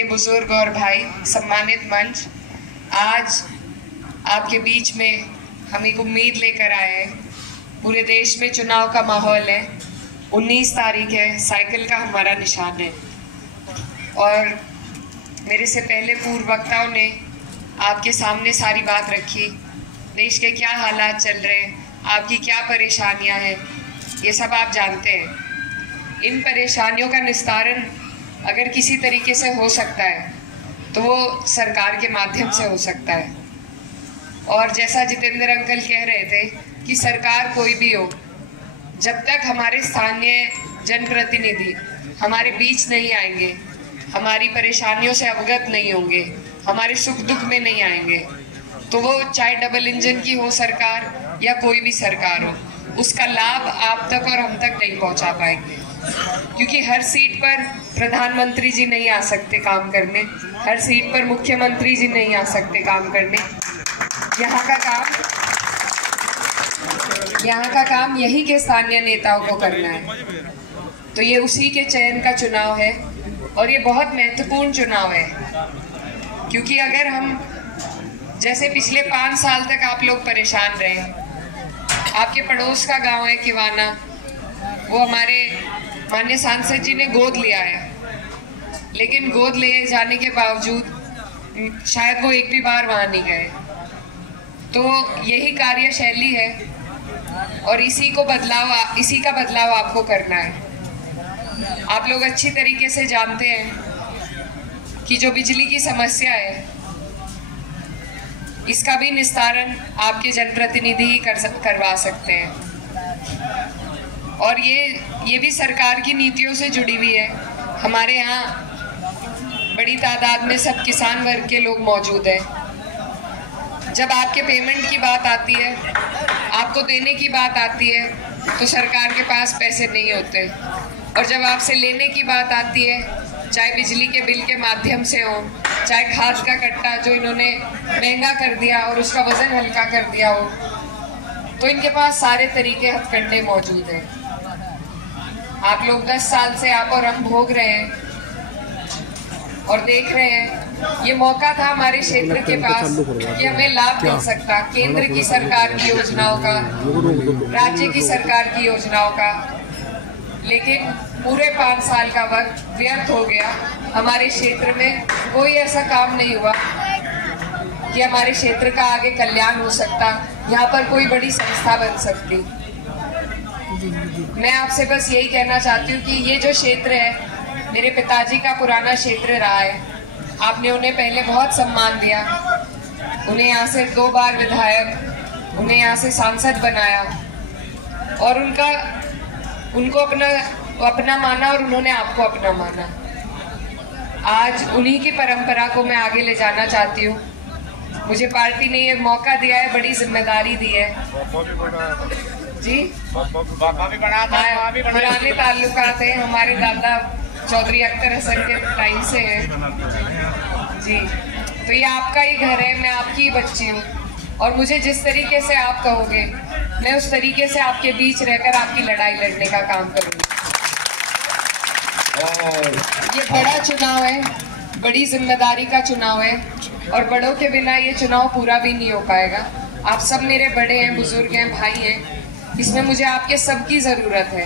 बुजुर्ग और भाई, सम्मानित मंच, आज आपके बीच में हम एक उम्मीद लेकर आए हैं। पूरे देश में चुनाव का माहौल है। 19 तारीख है, साइकिल का हमारा निशान है। और मेरे से पहले पूर्व वक्ताओं ने आपके सामने सारी बात रखी। देश के क्या हालात चल रहे हैं, आपकी क्या परेशानियां हैं, ये सब आप जानते हैं। इन परेशानियों का निस्तारण अगर किसी तरीके से हो सकता है तो वो सरकार के माध्यम से हो सकता है। और जैसा जितेंद्र अंकल कह रहे थे कि सरकार कोई भी हो, जब तक हमारे स्थानीय जनप्रतिनिधि हमारे बीच नहीं आएंगे, हमारी परेशानियों से अवगत नहीं होंगे, हमारे सुख दुख में नहीं आएंगे, तो वो चाहे डबल इंजन की हो सरकार या कोई भी सरकार हो, उसका लाभ आप तक और हम तक नहीं पहुंचा पाएंगे। क्योंकि हर सीट पर प्रधानमंत्री जी नहीं आ सकते काम करने, हर सीट पर मुख्यमंत्री जी नहीं आ सकते काम करने। यहाँ का काम यही के स्थानीय नेताओं को करना है। तो ये उसी के चयन का चुनाव है और ये बहुत महत्वपूर्ण चुनाव है। क्योंकि अगर हम जैसे पिछले 5 साल तक आप लोग परेशान रहे, आपके पड़ोस का गांव है किवाना, वो हमारे माननीय सांसद जी ने गोद लिया है, लेकिन गोद ले जाने के बावजूद शायद वो एक भी बार वहां नहीं गए। तो यही कार्यशैली है और इसी का बदलाव आपको करना है। आप लोग अच्छी तरीके से जानते हैं कि जो बिजली की समस्या है, इसका भी निस्तारण आपके जनप्रतिनिधि ही करवा सकते हैं। और ये भी सरकार की नीतियों से जुड़ी हुई है। हमारे यहाँ बड़ी तादाद में सब किसान वर्ग के लोग मौजूद हैं। जब आपके पेमेंट की बात आती है, आपको देने की बात आती है, तो सरकार के पास पैसे नहीं होते। और जब आपसे लेने की बात आती है, चाहे बिजली के बिल के माध्यम से हो, चाहे खाद का कट्टा जो इन्होंने महंगा कर दिया और उसका वजन हल्का कर दिया हो, तो इनके पास सारे तरीके हथकंडे मौजूद हैं। आप लोग 10 साल से आप और हम भोग रहे हैं और देख रहे हैं। ये मौका था हमारे क्षेत्र के पास कि हमें लाभ मिल सकता केंद्र की सरकार की योजनाओं का, राज्य की सरकार की योजनाओं का, लेकिन पूरे 5 साल का वक्त व्यर्थ हो गया। हमारे क्षेत्र में कोई ऐसा काम नहीं हुआ कि हमारे क्षेत्र का आगे कल्याण हो सकता, यहाँ पर कोई बड़ी संस्था बन सकती। मैं आपसे बस यही कहना चाहती हूँ कि ये जो क्षेत्र है, मेरे पिताजी का पुराना क्षेत्र रहा है। आपने उन्हें पहले बहुत सम्मान दिया, उन्हें यहाँ से 2 बार विधायक, उन्हें यहाँ से सांसद बनाया और उनको अपना माना और उन्होंने आपको अपना माना। आज उन्हीं की परंपरा को मैं आगे ले जाना चाहती हूँ। मुझे पार्टी ने ये मौका दिया है, बड़ी जिम्मेदारी दी है जी। पुराने ताल्लुकात हैं, हमारे दादा चौधरी अख्तर हसन के टाइम से हैं जी। तो ये आपका ही घर है, मैं आपकी ही बच्ची हूँ और मुझे जिस तरीके से आप कहोगे, मैं उस तरीके से आपके बीच रहकर आपकी लड़ाई लड़ने का काम करूँगी। ये बड़ा चुनाव है, बड़ी जिम्मेदारी का चुनाव है और बड़ों के बिना ये चुनाव पूरा भी नहीं हो पाएगा। आप सब मेरे बड़े हैं, बुजुर्ग हैं, भाई हैं। इसमें मुझे आपके सबकी ज़रूरत है,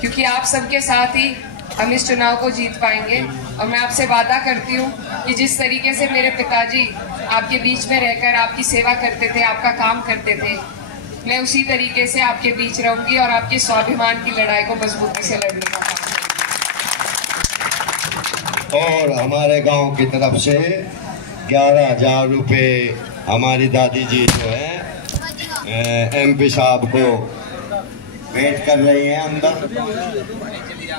क्योंकि आप सबके साथ ही हम इस चुनाव को जीत पाएंगे। और मैं आपसे वादा करती हूँ कि जिस तरीके से मेरे पिताजी आपके बीच में रहकर आपकी सेवा करते थे, आपका काम करते थे, मैं उसी तरीके से आपके बीच रहूँगी और आपके स्वाभिमान की लड़ाई को मजबूती से लड़ने का काम करूँगी। और हमारे गांव की तरफ से 11,000 रुपये हमारी दादी जी जो है MP साहब को भेंट कर रही हैं अंदर।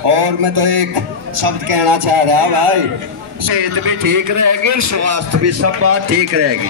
और मैं तो एक शब्द कहना चाह रहा भाई, सेहत भी ठीक रहेगी और स्वास्थ्य भी, सब बात ठीक रहेगी।